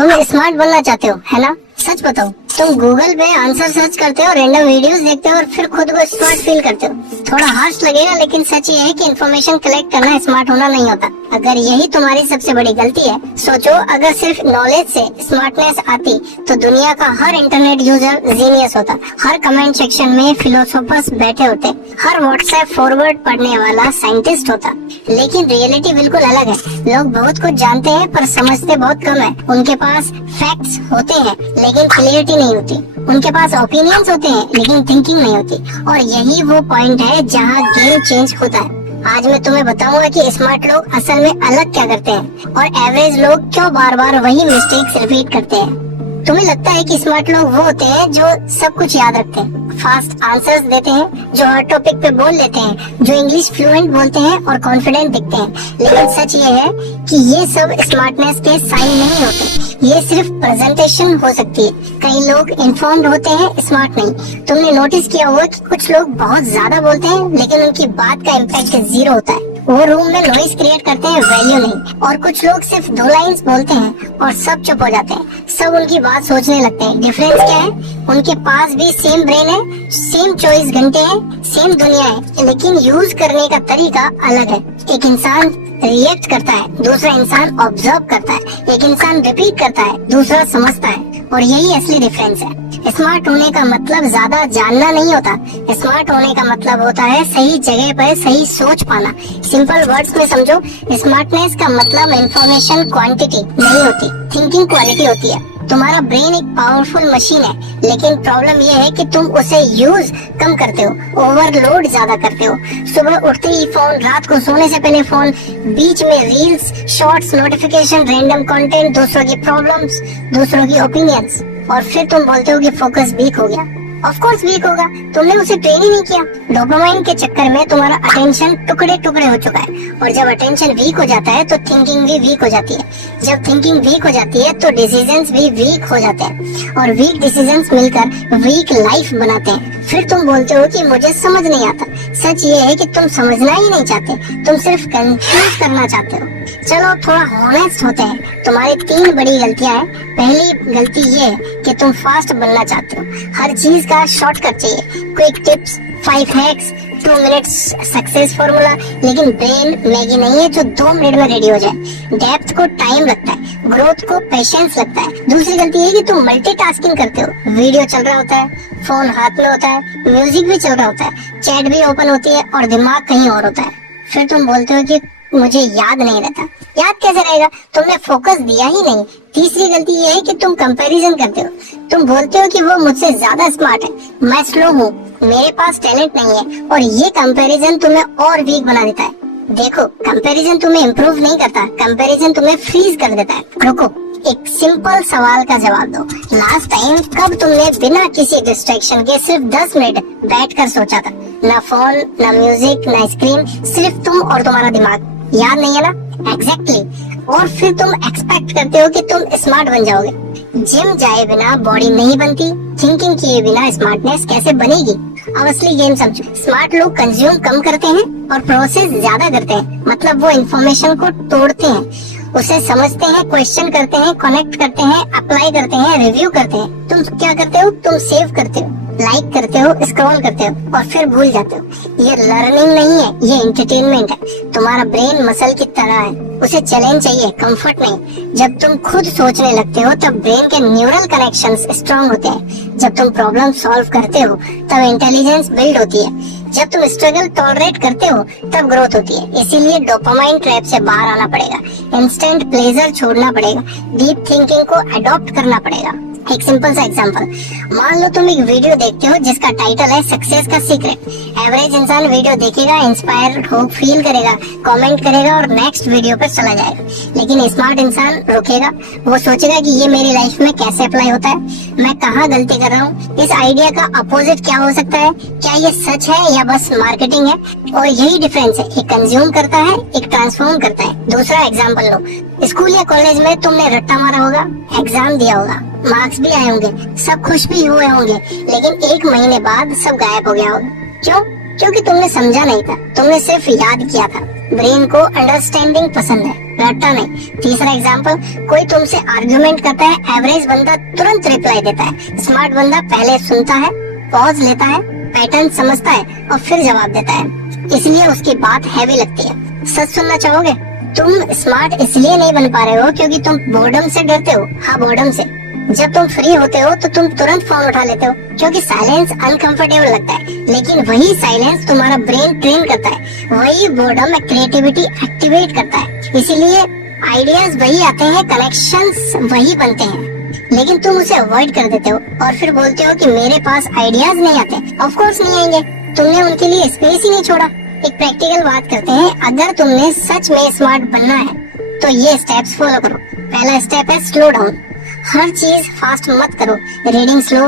तुम स्मार्ट बनना चाहते हो, है ना? सच बताओ, तुम गूगल पे आंसर सर्च करते हो, रैंडम वीडियोस देखते हो और फिर खुद को स्मार्ट फील करते हो। थोड़ा हार्श लगेगा, लेकिन सच ये है कि इन्फॉर्मेशन कलेक्ट करना स्मार्ट होना नहीं होता। अगर यही तुम्हारी सबसे बड़ी गलती है, सोचो अगर सिर्फ नॉलेज से स्मार्टनेस आती तो दुनिया का हर इंटरनेट यूजर जीनियस होता, हर कमेंट सेक्शन में फिलोसोफर्स बैठे होते, हर व्हाट्सएप फॉरवर्ड पढ़ने वाला साइंटिस्ट होता। लेकिन रियलिटी बिल्कुल अलग है। लोग बहुत कुछ जानते हैं पर समझते बहुत कम है। उनके पास फैक्ट्स होते हैं लेकिन क्लियरिटी नहीं होती। उनके पास ओपिनियंस होते हैं लेकिन थिंकिंग नहीं होती। और यही वो पॉइंट है जहाँ गेम चेंज होता है। आज मैं तुम्हें बताऊंगा कि स्मार्ट लोग असल में अलग क्या करते हैं और एवरेज लोग क्यों बार बार वही मिस्टेक्स रिपीट करते हैं। तुम्हें लगता है कि स्मार्ट लोग वो होते हैं जो सब कुछ याद रखते हैं, फास्ट आंसर्स देते हैं, जो हर टॉपिक पे बोल लेते हैं, जो इंग्लिश फ्लुएंट बोलते हैं और कॉन्फिडेंट दिखते हैं। लेकिन सच ये है कि ये सब स्मार्टनेस के साइन नहीं होते, ये सिर्फ प्रेजेंटेशन हो सकती है। कई लोग इन्फॉर्म्ड होते हैं, स्मार्ट नहीं। तुमने नोटिस किया होगा कि कुछ लोग बहुत ज्यादा बोलते हैं लेकिन उनकी बात का इम्पैक्ट जीरो होता है। वो रूम में नॉइज क्रिएट करते हैं, वैल्यू नहीं। और कुछ लोग सिर्फ 2 लाइन्स बोलते हैं और सब चुप हो जाते हैं, सब उनकी बात सोचने लगते हैं। डिफरेंस क्या है? उनके पास भी सेम ब्रेन है, सेम 24 घंटे हैं, सेम दुनिया है, लेकिन यूज करने का तरीका अलग है। एक इंसान रिएक्ट करता है, दूसरा इंसान ऑब्जर्व करता है। एक इंसान रिपीट करता है, दूसरा समझता है। और यही असली डिफरेंस है। स्मार्ट होने का मतलब ज्यादा जानना नहीं होता, स्मार्ट होने का मतलब होता है सही जगह पर सही सोच पाना। सिंपल वर्ड्स में समझो, स्मार्टनेस का मतलब इंफॉर्मेशन क्वांटिटी नहीं होती, थिंकिंग क्वालिटी होती है। तुम्हारा ब्रेन एक पावरफुल मशीन है, लेकिन प्रॉब्लम ये है कि तुम उसे यूज कम करते हो, ओवरलोड ज्यादा करते हो। सुबह उठते ही फोन, रात को सोने से पहले फोन, बीच में reels, shorts, notification, random content, दूसरों की प्रॉब्लम्स, दूसरों की ओपिनियंस। और फिर तुम बोलते हो कि फोकस वीक हो गया। ऑफ कोर्स वीक होगा, तुमने उसे ट्रेन ही नहीं किया। डोपामाइन के चक्कर में तुम्हारा अटेंशन टुकड़े टुकड़े हो चुका है। और जब अटेंशन वीक हो जाता है तो थिंकिंग भी वीक हो जाती है। जब थिंकिंग वीक हो जाती है तो डिसीजंस भी वीक हो जाते हैं। और वीक डिसीजंस मिलकर वीक लाइफ बनाते हैं। फिर तुम बोलते हो कि मुझे समझ नहीं आता। सच ये है कि तुम समझना ही नहीं चाहते, तुम सिर्फ कंफ्यूज करना चाहते हो। चलो थोड़ा ऑनेस्ट होते हैं। तुम्हारी 3 बड़ी गलतियां हैं। पहली गलती ये है कि तुम फास्ट बनना चाहते हो। हर चीज का शॉर्टकट चाहिए, quick tips, 5 hacks, 2 minutes success formula. लेकिन ब्रेन मैगी नहीं है जो 2 मिनट में रेडी हो जाए। डेप्थ को टाइम लगता है, ग्रोथ को पेशेंस लगता है। दूसरी गलती है कि तुम मल्टीटास्किंग करते हो। वीडियो चल रहा होता है, फोन हाथ में होता है, म्यूजिक भी चल रहा होता है, चैट भी ओपन होती है और दिमाग कहीं और होता है। फिर तुम बोलते हो कि मुझे याद नहीं रहता। याद कैसे रहेगा? तुमने फोकस दिया ही नहीं। तीसरी गलती ये है कि तुम कंपैरिजन करते हो। तुम बोलते हो कि वो मुझसे ज्यादा स्मार्ट है, मैं स्लो हूँ, मेरे पास टैलेंट नहीं है। और ये कंपैरिजन तुम्हें और वीक बना देता है। देखो, कंपैरिजन तुम्हें इम्प्रूव नहीं करता, कंपैरिजन तुम्हें फ्रीज कर देता है। रुको, एक सिंपल सवाल का जवाब दो। लास्ट टाइम कब तुमने बिना किसी डिस्ट्रैक्शन के सिर्फ 10 मिनट बैठकर सोचा था? ना फोन, ना म्यूजिक, ना स्क्रीन, सिर्फ तुम और तुम्हारा दिमाग। याद नहीं है ना? एग्जैक्टली। और फिर तुम एक्सपेक्ट करते हो कि तुम स्मार्ट बन जाओगे। जिम जाए बिना बॉडी नहीं बनती, थिंकिंग किए बिना स्मार्टनेस कैसे बनेगी? अब असली गेम समझो। स्मार्ट लोग कंज्यूम कम करते हैं और प्रोसेस ज्यादा करते हैं। मतलब वो इंफॉर्मेशन को तोड़ते हैं, उसे समझते हैं, क्वेश्चन करते हैं, कनेक्ट करते हैं, अप्लाई करते हैं, रिव्यू करते हैं। तुम क्या करते हो? तुम सेव करते हो, लाइक करते हो, स्क्रॉल करते हो और फिर भूल जाते हो। ये लर्निंग नहीं है, ये एंटरटेनमेंट है। तुम्हारा ब्रेन मसल की तरह है, उसे चैलेंज चाहिए, कंफर्ट नहीं। जब तुम खुद सोचने लगते हो तब ब्रेन के न्यूरल कनेक्शंस स्ट्रांग होते हैं। जब तुम प्रॉब्लम सॉल्व करते हो तब इंटेलिजेंस बिल्ड होती है। जब तुम स्ट्रगल टॉलरेट करते हो तब ग्रोथ होती है। इसीलिए डोपामाइन ट्रैप से बाहर आना पड़ेगा, इंस्टेंट प्लेजर छोड़ना पड़ेगा, डीप थिंकिंग को अडॉप्ट करना पड़ेगा। एक सिंपल सा एग्जांपल, मान लो तुम एक वीडियो देखते हो जिसका टाइटल है सक्सेस का सीक्रेट। एवरेज इंसान वीडियो देखेगा, इंस्पायर हो, फील करेगा, कमेंट करेगा और नेक्स्ट वीडियो पर चला जाएगा। लेकिन स्मार्ट इंसान रुकेगा, वो सोचेगा कि ये मेरी लाइफ में कैसे अप्लाई होता है, मैं कहाँ गलती कर रहा हूँ, इस आइडिया का अपोजिट क्या हो सकता है, क्या ये सच है या बस मार्केटिंग है। और यही डिफरेंस है, एक कंज्यूम करता है, एक ट्रांसफॉर्म करता है। दूसरा एग्जाम्पल लो, स्कूल या कॉलेज में तुमने रट्टा मारा होगा, एग्जाम दिया होगा, मार्क्स भी आए होंगे, सब खुश भी हुए होंगे, लेकिन 1 महीने बाद सब गायब हो गया होगा। क्यों? क्योंकि तुमने समझा नहीं था, तुमने सिर्फ याद किया था। ब्रेन को अंडरस्टैंडिंग पसंद है, रटता नहीं। तीसरा एग्जाम्पल, कोई तुमसे आर्गुमेंट करता है, एवरेज बंदा तुरंत रिप्लाई देता है, स्मार्ट बंदा पहले सुनता है, पॉज लेता है, पैटर्न समझता है और फिर जवाब देता है, इसलिए उसकी बात हैवी लगती है। सच सुनना चाहोगे? तुम स्मार्ट इसलिए नहीं बन पा रहे हो क्योंकि तुम बोर्डम से डरते हो। हाँ, बोर्डम से। जब तुम फ्री होते हो तो तुम तुरंत फोन उठा लेते हो क्योंकि साइलेंस अनकंफर्टेबल लगता है, लेकिन वही साइलेंस तुम्हारा ब्रेन ट्रेन करता है, वही बोर्डम में क्रिएटिविटी एक्टिवेट करता है। इसीलिए आइडियाज वही आते हैं, कनेक्शंस वही बनते हैं, लेकिन तुम उसे अवॉइड कर देते हो और फिर बोलते हो कि मेरे पास आइडियाज नहीं आते। ऑफ कोर्स नहीं आएंगे, तुमने उनके लिए स्पेस ही नहीं छोड़ा। एक प्रैक्टिकल बात करते हैं, अगर तुमने सच में स्मार्ट बनना है तो ये स्टेप्स फॉलो करो। पहला स्टेप है स्लो डाउन। हर चीज फास्ट मत करो, रीडिंग स्लो,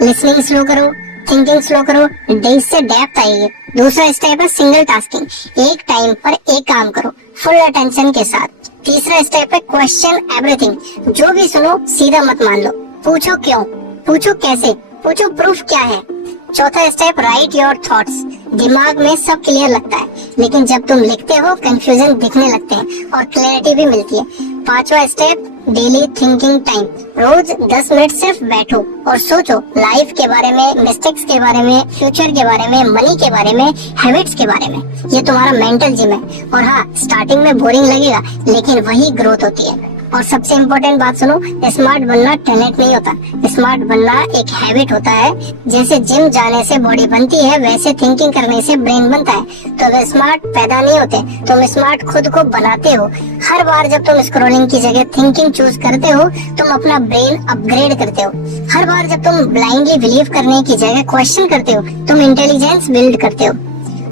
लिसनिंग स्लो करो, थिंकिंग स्लो करो, इससे डेप्थ आएगी। दूसरा स्टेप है सिंगल टास्किंग, एक टाइम पर एक काम करो फुल अटेंशन के साथ। तीसरा स्टेप है क्वेश्चन एवरीथिंग, जो भी सुनो सीधा मत मान लो, पूछो क्यों, पूछो कैसे, पूछो प्रूफ क्या है। चौथा स्टेप राइट योर थॉट्स। दिमाग में सब क्लियर लगता है, लेकिन जब तुम लिखते हो कंफ्यूजन दिखने लगते हैं और क्लैरिटी भी मिलती है। पांचवा स्टेप डेली थिंकिंग टाइम। रोज 10 मिनट सिर्फ बैठो और सोचो लाइफ के बारे में, मिस्टेक्स के बारे में, फ्यूचर के बारे में, मनी के बारे में, हैबिट्स के बारे में। ये तुम्हारा मेंटल जिम है। और हाँ, स्टार्टिंग में बोरिंग लगेगा, लेकिन वही ग्रोथ होती है। और सबसे इम्पोर्टेंट बात सुनो, स्मार्ट बनना टैलेंट नहीं होता, स्मार्ट बनना एक हैबिट होता है। जैसे जिम जाने से बॉडी बनती है, वैसे थिंकिंग करने से ब्रेन बनता है। तो वे स्मार्ट पैदा नहीं होते, तुम स्मार्ट खुद को बनाते हो। हर बार जब तुम स्क्रॉलिंग की जगह थिंकिंग चूज करते हो, तुम अपना ब्रेन अपग्रेड करते हो। हर बार जब तुम ब्लाइंडली बिलीव करने की जगह क्वेश्चन करते हो, तुम इंटेलिजेंस बिल्ड करते हो।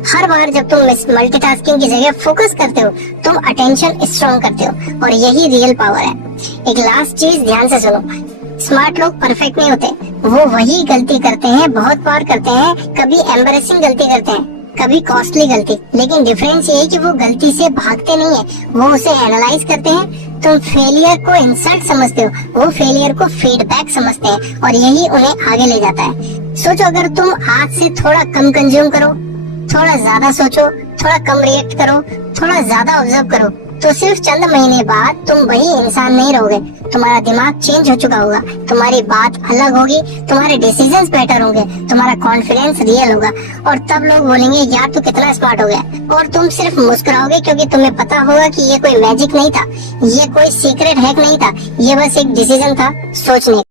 हर बार जब तुम मल्टीटास्किंग की जगह फोकस करते हो, तुम अटेंशन स्ट्रॉन्ग करते हो, और यही रियल पावर है। एक लास्ट चीज ध्यान से सुनो, स्मार्ट लोग परफेक्ट नहीं होते, वो वही गलती करते हैं, बहुत बार करते हैं, कभी एम्बैरेसिंग गलती करते हैं, कभी कॉस्टली गलती, लेकिन डिफरेंस ये है कि वो गलती से भागते नहीं है, वो उसे एनालाइज करते हैं। तुम फेलियर को इंसल्ट समझते हो, वो फेलियर को फीडबैक समझते हैं, और यही उन्हें आगे ले जाता है। सोचो, अगर तुम आज से थोड़ा कम कंज्यूम करो, थोड़ा ज्यादा सोचो, थोड़ा कम रिएक्ट करो, थोड़ा ज्यादा ऑब्जर्व करो, तो सिर्फ चंद महीने बाद तुम वही इंसान नहीं रहोगे। तुम्हारा दिमाग चेंज हो चुका होगा, तुम्हारी बात अलग होगी, तुम्हारे डिसीजंस बेटर होंगे, तुम्हारा कॉन्फिडेंस रियल होगा, और तब लोग बोलेंगे यार तू कितना स्मार्ट हो गया। और तुम सिर्फ मुस्कुराओगे क्योंकि तुम्हें पता होगा कि ये कोई मैजिक नहीं था, ये कोई सीक्रेट हैक नहीं था, ये बस एक डिसीजन था सोचने